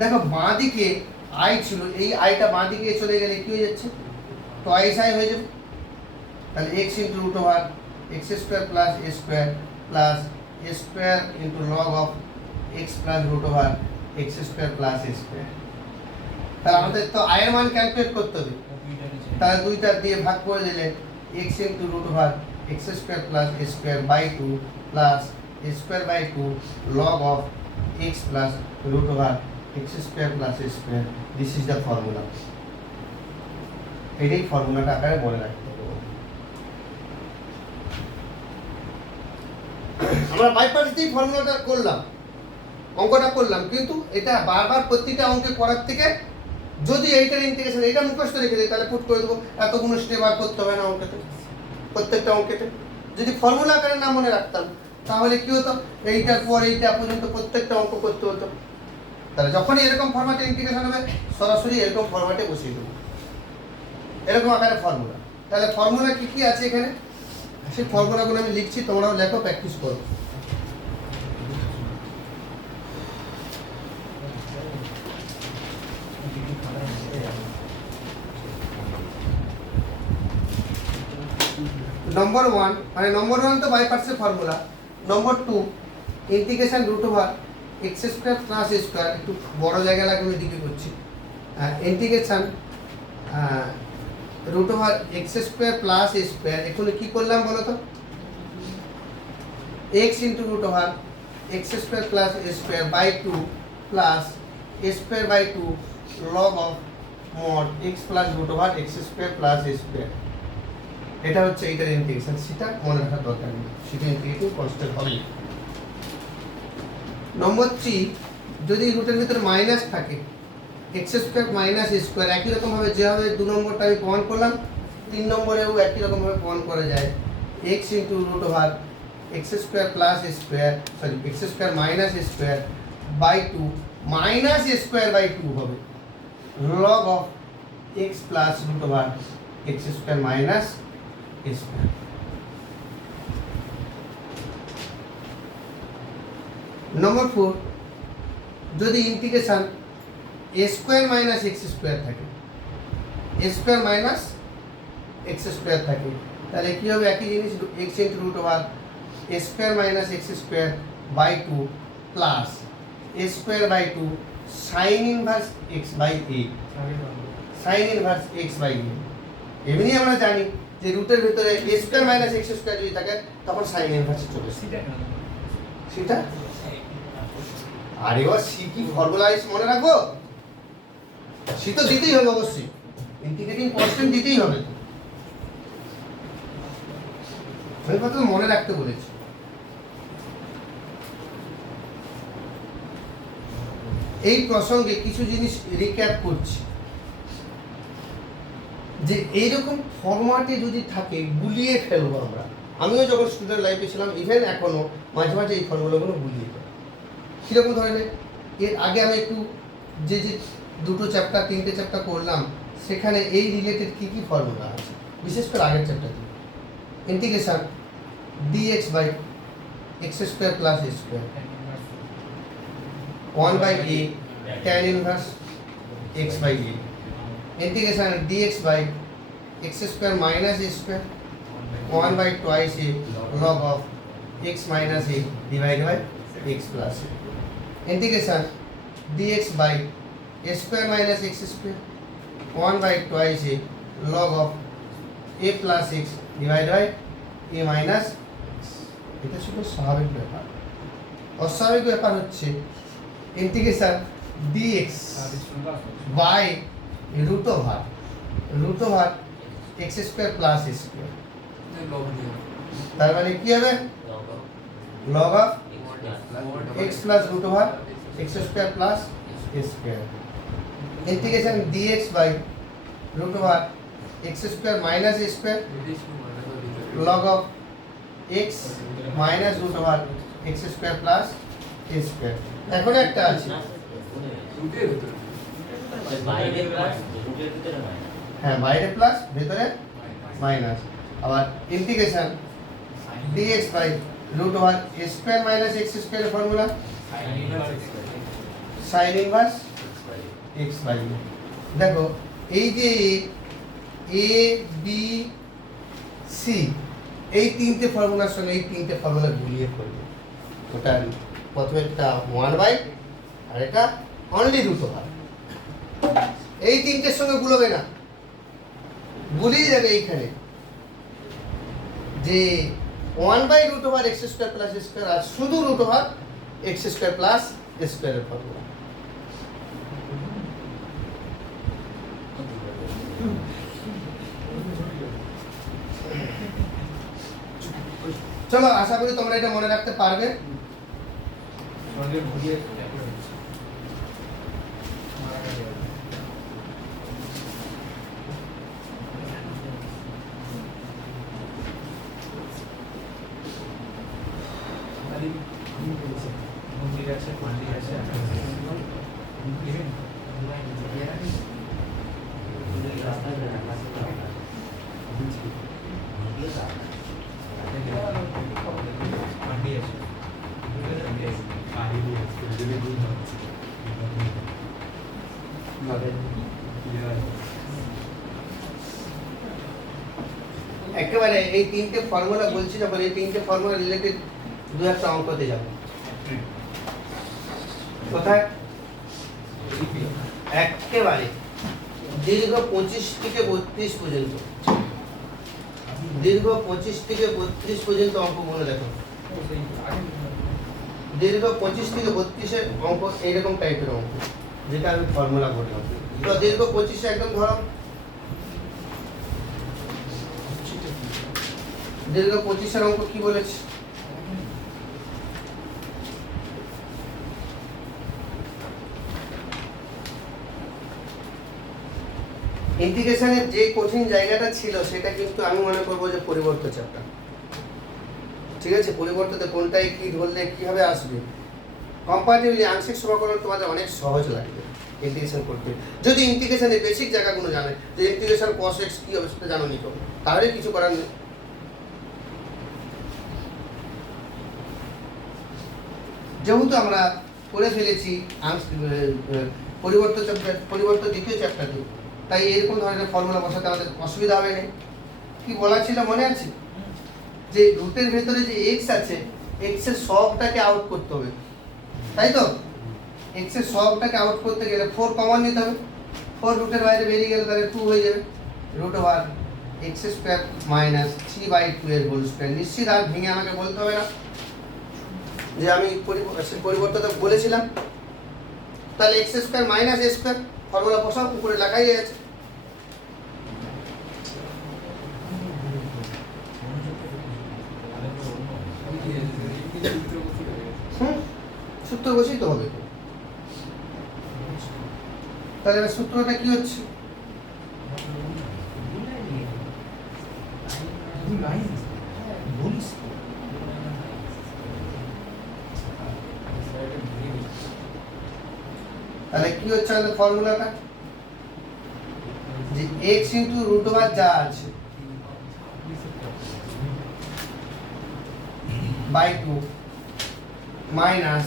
দেখো বাঁ দিকে i ছিল, এই iটা বাঁ দিকে চলে গেলে কি হয়ে যাচ্ছে, টয়েস i হয়ে যাবে, তাহলে x into root over x square plus a square plus a square into log of x plus root over x square plus a square. তাহলে আমাদের তো আয়ের মান ক্যালকুলেট করতে হবে, তাহলে দুইটা দিয়ে ভাগ করে দিলে x into root over x square plus a square by 2 plus a square by 2 log of x plus root over x square plus a square. This is the formula. এটাই ফর্মুলাটা আকারে মনে রাখতে হবে। আমরা বাই পার্টস দিয়ে ফর্মুলাটা করলাম, অঙ্কটা করলাম, কিন্তু এটা বারবার প্রত্যেকটা অঙ্কে করার থেকে যদি এইটার ইন্টিগ্রেশন এটা মুখস্থ রেখে দিই তাহলে পুট করে দেবো, এতগুলো স্টেপ আর করতে হবে না অঙ্কেতে, প্রত্যেকটা অঙ্কেতে। যদি ফর্মুলা আকারে না মনে রাখতাম তাহলে কি হতো, এইটার পর এইটা পর্যন্ত প্রত্যেকটা অঙ্ক করতে হতো। তাহলে যখনই এরকম ফরম্যাটে ইন্টিগ্রেশন হবে সরাসরি এরকম ফরম্যাটে বসিয়ে দেবো, এরকম আকারে ফর্মুলা। তাহলে ফর্মুলা কি কি আছে এখানে, সেই ফর্মুলাগুলো আমি লিখছি, তোমরাও লেখো, প্র্যাকটিস করো। নম্বর 1 মানে নম্বর 1 তো বাই পার্টসের formula. Number 2 integration root over x square plus a square, একটু বড় জায়গা লাগবে ওইদিকে করছি। Integration root over x square plus a square, এখানে কী করলাম বলো তো, x into root over x square plus a square by 2 plus a square by 2 log of mod x plus root over x square plus a square. এটা হচ্ছে এইটার ইন্টিগ্রেশন, সেটা মনে রাখার দরকার নেই, সেটা ইন্টিগ্রেটিং কনস্ট্যান্ট হবে। নম্বর 3 যদি রুটের ভিতরে মাইনাস থাকে, x square minus a square, একই রকমভাবে যেভাবে 2 নম্বরটা আমি প্রমাণ করলাম 3 নম্বরেও একই রকমভাবে প্রমাণ করা যায়। X into root over x square plus a square, sorry x square minus a square by 2 minus a square by 2 হবে log of x plus root over x square minus a square. Number 4 যদি integration a square minus x square থাকে, a square minus x square থাকে, তাহলে কী হবে, একই জিনিস x into root over a square minus x square by 2 plus a square by 2 sine inverse x by a, sine inverse x by a. এমনি আমরা জানি যে রুটের ভিতরে a square minus x square যদি থাকে তখন সাইন ইনভার্সে চলে আসে। সেটা আরে ও সি কি ফর্মুলা মনে রাখবো, সি তো দিতেই হবে অবশ্যই, ইন্টিগ্রেটিং কনস্ট্যান্ট দিতেই হবে, আমি কথা মনে রাখতে বলেছি। এই প্রসঙ্গে কিছু জিনিস রিক্যাপ করছি, যে এইরকম ফরম্যাটে যদি থাকে গুলিয়ে ফেলবো আমরা। আমিও যখন স্টুডেন্ট লাইফে ছিলাম, ইভেন এখনো মাঝে মাঝে এই ফর্মুলাগুলো গুলিয়ে ফেলি। কীরকম ধরনের, এর আগে আমি একটু যে যে 2টো চ্যাপ্টার 3টে চ্যাপ্টার করলাম, সেখানে এই রিলেটেড কী কী ফর্মুলা আছে, বিশেষ করে আগের চ্যাপ্টারটি integration dx by x square plus a square 1 by a tan inverse x by a, integration dx by x square minus a square 1 by twice a log of x minus a divide by x plus a, integration dx by a square minus x square 1 by twice a log of a plus x divided by a minus x। এটা শুধু স্বাভাবিক ব্যাপার। অস্বাভাবিক ব্যাপার হচ্ছে integration dx by root over x square plus a square, তার মানে কি হবে, log of x plus root over x square plus a square, integration dx by root over x square minus a square log of x minus root over x square plus a square। এখন একটা আছে, বাইরে প্লাস রুটের ভিতরে মাইনাস, হ্যাঁ বাইরে প্লাস ভেতরে মাইনাস, আবার integration dx by root over a square minus x square formula sin inverse x by a। দেখো এই যে a b c এই 3টে ফর্মুলার সঙ্গে এই 3টে ফর্মুলা গুলিয়ে ফেলবে, ওটা প্রথমে একটা 1 বাই আর এটা অনলি রুট ওভার, এই 3টের সঙ্গে গুলোবে না, গুলিয়ে যাবে এইখানে যে 1 by root over x square plus square আর শুধু root over x square plus স্কোয়ারের ফর্মুলা। চলো আশা করি তোমরা এটা মনে রাখতে পারবে। একেবারে এই তিনটে ফর্মুলা বলছি যখন এই তিনটে ফর্মুলা রিলেটেড দু একটা অঙ্কতে যাব। কোথায়? একেবারে দীর্ঘ 25 থেকে 32 পর্যন্ত, দীর্ঘ 25 থেকে 32 পর্যন্ত অঙ্কগুলো দেখো। দীর্ঘ 25 থেকে 32 এর অঙ্ক এইরকম টাইপের অঙ্ক, যেটা আমি ফর্মুলা বললাম। তো দীর্ঘ 25 একদম ধরো, দীর্ঘ 25 এর অঙ্ক কি বলেছে? ইন্টিগ্রেশনের যে কঠিন জায়গাটা ছিল সেটা কিন্তু আমি মনে করবো যে পরিবর্তন চ্যাপ্টার। ঠিক আছে, পরিবর্তনে কোনটায় কি ধরলে কিভাবে আসবে, কম্পারেটিভলি আংশিক সমাকলন তোমাদের অনেক সহজ লাগবে ইন্টিগ্রেশন করতে, যদি ইন্টিগ্রেশনের বেসিক জায়গাগুলো জানে, যে ইন্টিগ্রেশন cos x কি হবে সেটা জানো নি তো, তাহলে কিছু করার নেই। যেহেতু আমরা করে ফেলেছি পরিবর্তন চ্যাপ্টার, পরিবর্তন দ্বিতীয় চ্যাপ্টারে, তাই এরকম ধরনের ফর্মুলা বসাতে আমাদের অসুবিধা হবে না। কি বলা ছিল মনে আছে? যে রুটের ভেতরে যে এক্স আছে, এক্স এর সবটাকে আউট করতে হবে, তাই তো? এক্স এর সবটাকে আউট করতে গেলে 4 কমন নিতে হবে, 4 রুটের বাইরে বেরিয়ে গেলে তাহলে 2 হয়ে যাবে, root over x square minus 3/2 এর হোল স্কোয়ার। নিশ্চিত আর ভেঙে আমাকে বলতে হবে না যে আমি পরিবর্তনটা বলেছিলাম। তাহলে x square minus a square formula বসাও, উপরে লেখাই আছে। সূত্র বসেই তো হবে। তাহলে এবার সূত্রটা কি হচ্ছে? তাহলে কি হচ্ছে আমাদের ফর্মুলাটা? যে x ইনটু রুট ওভার যা আছে by 2 minus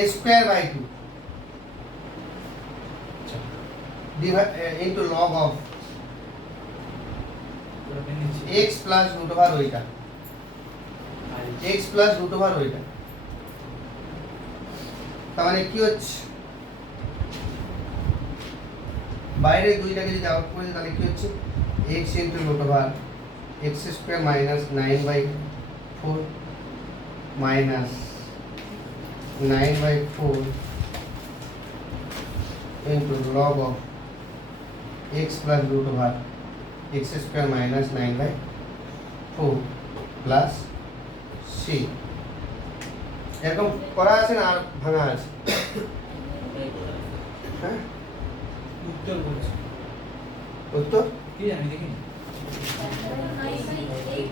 a square by 2 into log of x plus root over ওইটা, x প্লাস রুট ওভার ওইটা। তার মানে কি হচ্ছে? বাইরে দুইটাকে যদি আউট করে তাহলে কি হচ্ছে? x into root over x square minus 9/4 minus 9/4 into log of x plus root over x square minus 9/4 plus c। এরকম করা আছে না আর ভাঙা আছে? হ্যাঁ, উত্তর বলছি, উত্তর কি জানি দেখিনি। 9/8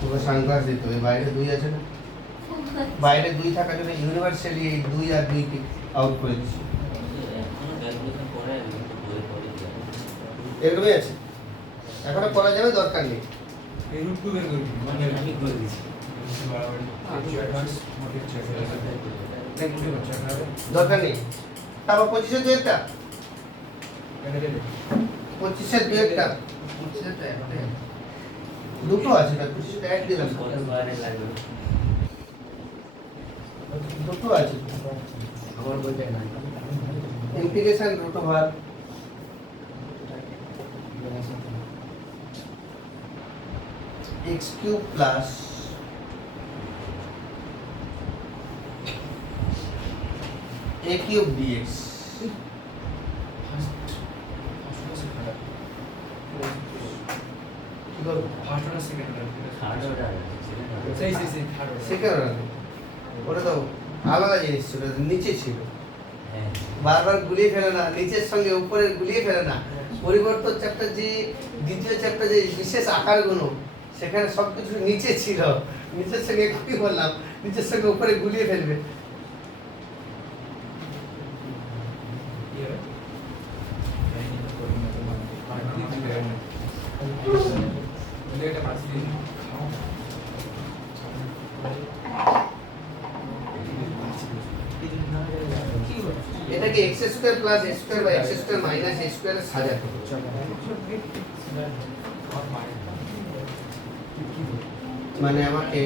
তোকে সানগ্লাস দিতে হবে, বাইরে 2 আছে না, বাইরে 2 থাকার জন্য ইউনিভার্সালি এই 2 আর 2 কে আউট করে দিচ্ছি। এখনো ক্যালকুলেশন করে আমি কিন্তু বই পড়ে যাই। এরকমই আছে, এখনো করা যাবে, দরকার নেই। এই রুট টু বের করবি মানে আমি করে দিছি। অ্যাডভান্স মোটিভ চেক করে দেখ বুঝতে পারছিস আপনারা দরকার নেই। তারপর 25 এর 2 একটা, এটা দেবে 25 এর 2 একটা, 25 এর 2 একটা, দুটো আছে না, 25 এর 1 দিলাম, পরে বাইরে লাগবে। দুটো আছে। আমার বইটাই নাই। Integration root over x cube plus a cube dx। কি করব? First order second third order order আছে। সেই থার্ড অর্ডার সেকেন্ড অর্ডার, ওটা তো আলাদা জিনিস ছিল, ওটা নিচে ছিল, হ্যাঁ। বারবার গুলিয়ে ফেলে না, নিচের সঙ্গে উপরের গুলিয়ে ফেলে না। পরিবর্তন চ্যাপ্টার যে দ্বিতীয় চ্যাপ্টার যে বিশেষ আকারগুলো, সেখানে সবকিছু নিচে ছিল, নিচের সঙ্গে কি বললাম, নিচের সঙ্গে উপরে গুলিয়ে ফেলবে। এটা পাঁচ দিন খাও এটাকে x square plus a square বা এক্স স্কোয়ার মাইনাস এ স্কোয়ারের সাজা করো। মানে আমাকে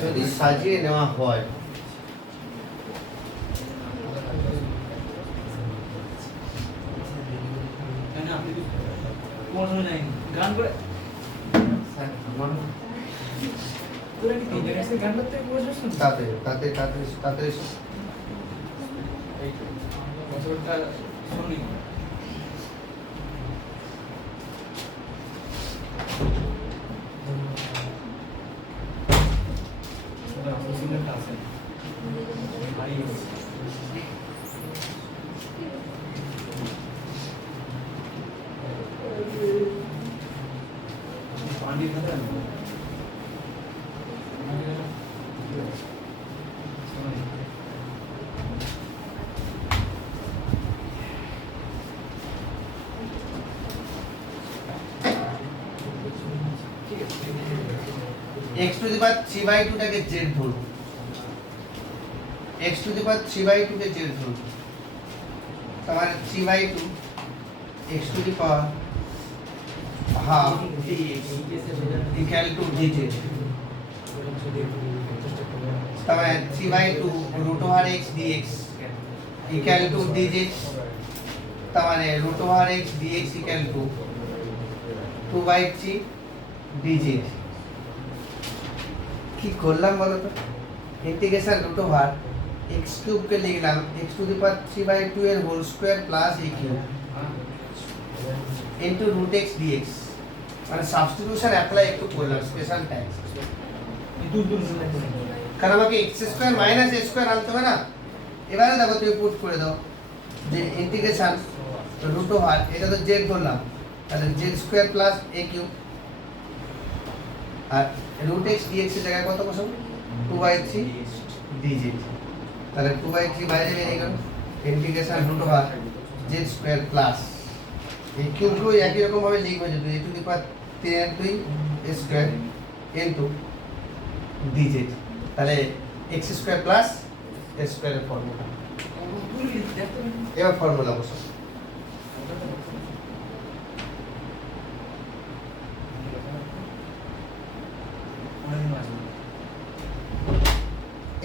যদি সাজিয়ে নেওয়া হয় গান করে তোরা কি তিনজন এসে গান করতে বসেছ তাতে তাতে তাতে তাতে এই বছরটা শুনি ওটা সিনেমাটা আছে ভাই पानी खा रहा है x to the power 3/2 টাকে z ধরুন, x to the power 3/2 K z ধরুন, তাহলে 3/2 x to the power half dx equal to dz, তাহলে 3/2 root over x dx equal to dz, তাহলে root over x dx equal to 2/3 dz। কি করলাম বলো তো, integration root over x cube কে লিখলাম x টু দি পাওয়ার 3/2 এর whole square plus a cube into root x dx, মানে সাবস্টিটিউশন অ্যাপ্লাই একটু করলাম স্পেশাল টাইম, কারণ আমাকে x square minus a square আনতে হবে না। এবারে দেখো তুমি পুট করে দাও যে ইন্টিগ্রেশন রুট ওভার, এটা তো z ধরলাম, তাহলে z square plus a cube আর রুট x dx এর জায়গায় কত বসাবো 2/3 dz, তাহলে 2/3 বাইরে বেরিয়ে গেল, integration root over z square plus এই কিউবগুলো একই রকম ভাবে লিখবে যদি a to the power 3/2 square into dz, তাহলে x স্কয়ার প্লাস a স্কয়ারের ফর্মুলা। এবার ফর্মুলা বসাও,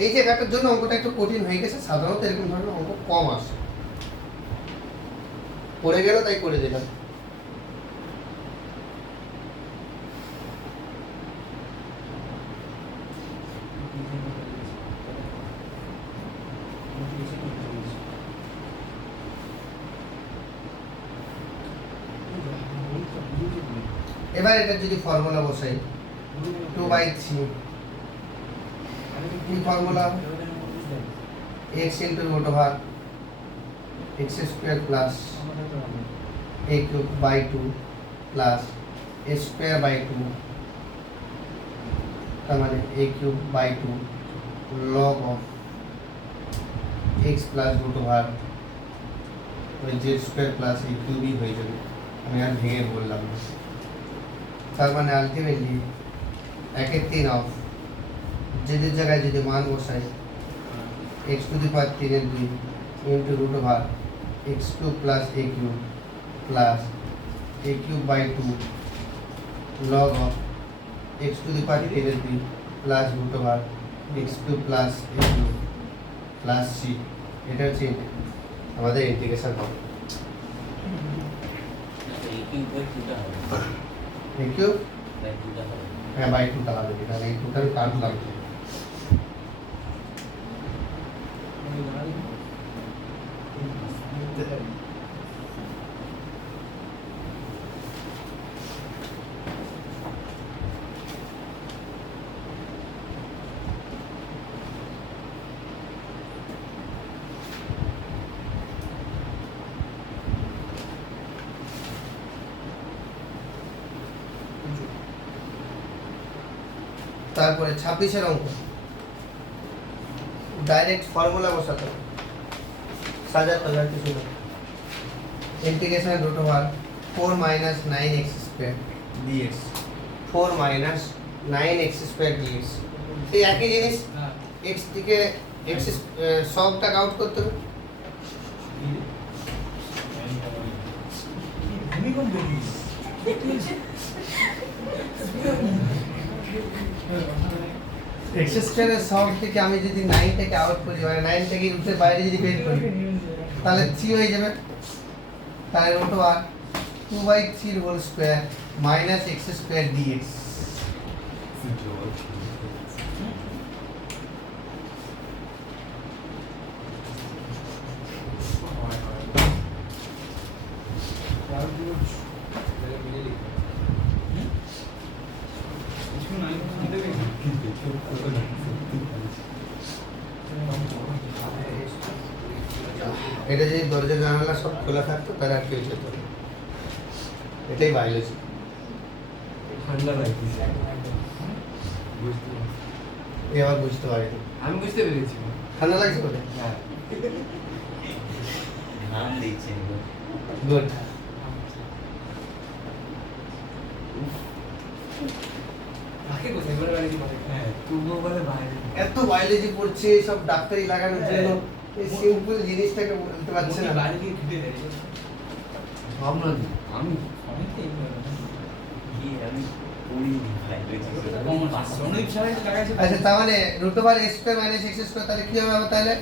এই জায়গাটার জন্য অঙ্কটা একটু কঠিন হয়ে গেছে, সাধারণত এরকম ধরনের অঙ্ক কম আসে, পড়ে গেল তাই করে দিলাম। এবার এটা যদি ফর্মুলা বসাই 2/3 কি formula x into root over x square plus a cube by 2 plus a square by 2, তার মানে a cube by 2 log of x plus root over z square plus a cube ই হয়ে যাবে, আমি আর ভেঙে বললাম না। তার মানে আলটিমেটলি 1/3 অফ যেদের জায়গায় যদি মান বসাই x to the power 3/2 into root over x cube plus a cube plus a cube by 2 log of x to the power 3/2 plus root over x cube plus a cube plus c, এটা হচ্ছে আমাদের ইন্টিগ্রেশন হবে। এই কিউবের দুটো হবে a কিউব বাই দুটো হবে হ্যাঁ বাই 2 টাকা দেবে, তাহলে এই টোটাল কাটলাম। তারপরে 26 এর অঙ্ক ডাইরেক্ট ফর্মুলা বসাতে হবে, সাজাতে হবে কিছু না। Integration root over 4 minus 9x square dx, 4 minus 9x square dx, এই একই জিনিস x দিকে এক্স সবটাকে আউট করতে হবে। এক্স স্কোয়ারের সব থেকে আমি যদি 9টাকে আউট করি মানে 9টাকে রুটের বাইরে যদি বের করি তাহলে 3 হয়ে যাবে। তাহলে root over 2/3 whole square minus x square dx. এটা যদি দরজা জানালা সব খোলা থাকতো তাহলে আর কেউ যেত না। এটাই বায়োলজি। ঠান্ডা লাগছে এ আবার বুঝতে পারিনি। আমি বুঝতে পেরেছি ঠান্ডা লাগছে বলে? হ্যাঁ নাম দিচ্ছেন গুড। হ্যাঁ তবুও বলে বাইরে এত বায়োলজি পড়ছে সব ডাক্তারি লাগানোর জন্য এই সিম্পল জিনিসটাকে বলতে পারছে না। ভাবনা দিই আমি কি আমি পড়ি আচ্ছা তার মানে root over x square minus x square তাহলে কি হবে আবার? তাহলে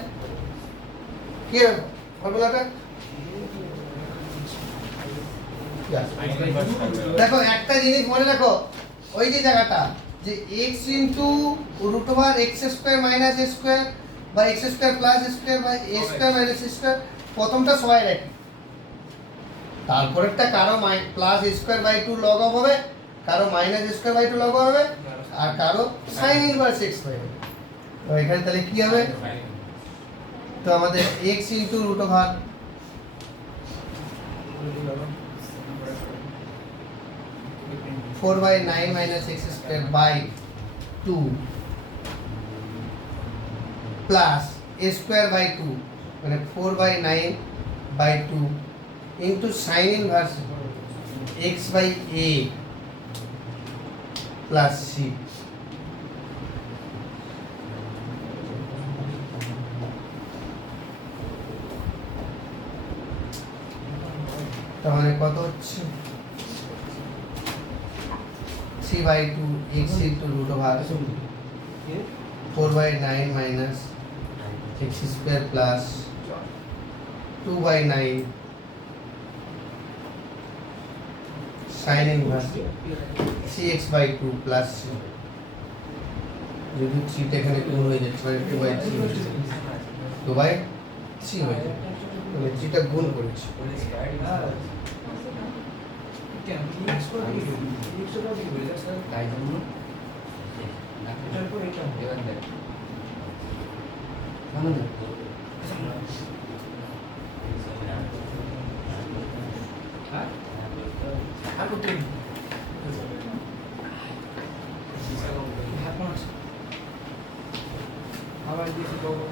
কি হবে ফর্মুলাটা? দেখো একটা জিনিস মনে রাখো, ওই যে জায়গাটা যে x into root over x square minus a square বা এক্স স্কোয়ার প্লাস স্কোয়ার বা এ স্কোয়ার মাইনাস স্কোয়ার, প্রথমটা সবাই রাখি, তারপরেরটা কারো plus square by 2 log of হবে, কারো minus square by 2 log of হবে, আর কারো সাইন ইনভার্স এক্স হবে। তো এখানে তাহলে কি হবে? তো আমাদের x into root over 4/9 minus x square by 2 plus a square by 2 মানে 4/9 by 2 into sin inverse x by a plus c। তাহলে কত হচ্ছে? 3/2 x into root over 4/9 minus x square plus 2/9 sin inverse cx by 2 plus c। যদি 3 টা এখানে গুণ হয়ে যাচ্ছে মানে 2/3 2/3 হয়ে যাবে, মানে 3 টা গুণ করেছি। তাই জন্য এবার দেখ ভালো দেখ আবার দিয়েছি কখন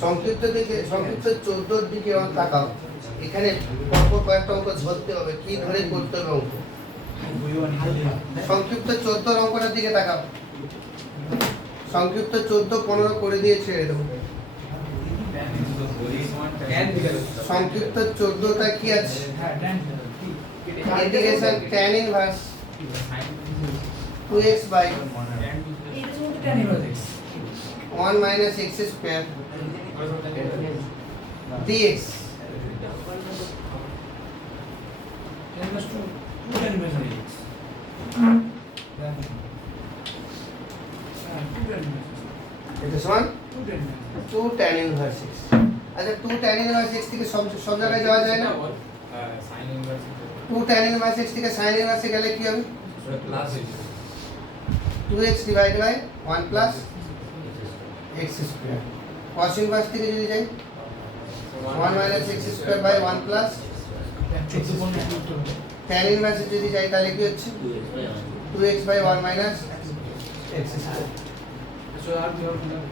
সংক্ষিপ্ত 14 দিকে আমার তাকাও, এখানে পরপর কয়েকটা অঙ্ক ধরতে হবে, কি ধরে করতে হবে অঙ্ক। সংক্ষিপ্ত 14 অঙ্কটার দিকে তাকাও। সংক্ষিপ্ত 14 15 করে দিয়ে ছেড়ে দেবো। সংক্ষিপ্ত 14টা কি আছে? Integration tan inverse 2x by 1 minus x square dx। এটা সমান 2 tan inverse x। আচ্ছা 2 tan inverse x থেকে সব জায়গায় যাওয়া যায় না? 2 tan inverse x থেকে sin inverse এ গেলে কি হবে? 2x divided by 1 plus x square। cos inverse থেকে যদি যাই 1 minus x square by 1 plus tan inverse যদি যাই তাহলে কি হচ্ছে? 2x by 1 minus x square।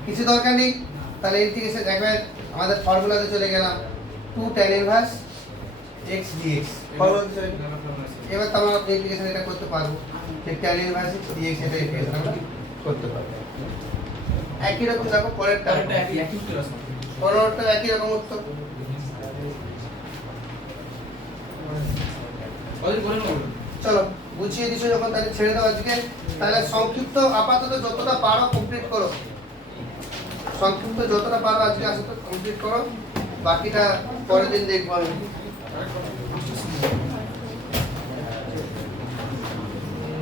কিছু দরকার নেই, তাহলে ইন্টিগ্রেশন একবার আমাদের ফর্মুলাতে চলে গেলাম 2 tan ইনভার্স x dx ফর্মুলাতে চলে গেলাম। এবার তো আমরা ইন্টিগ্রেশন এটা করতে পারবো যে tan ইনভার্স x dx এটা ইন্টিগ্রেশন আমরা করতে পারবো। একই রকম দেখো পরেরটা পরেরটা একই উত্তর আসবে। পরেরটা একই রকম উত্তর। ওদের করে নেবো। চলো বুঝিয়ে দিছো যখন তাহলে ছেড়ে দাও আজকে। তাহলে সংক্ষিপ্ত আপাতত যতটা পারো কমপ্লিট করো, সংক্ষিপ্ত যতটা পারো আজকে আসলে কমপ্লিট করো, বাকিটা পরের দিন দেখবো আমি।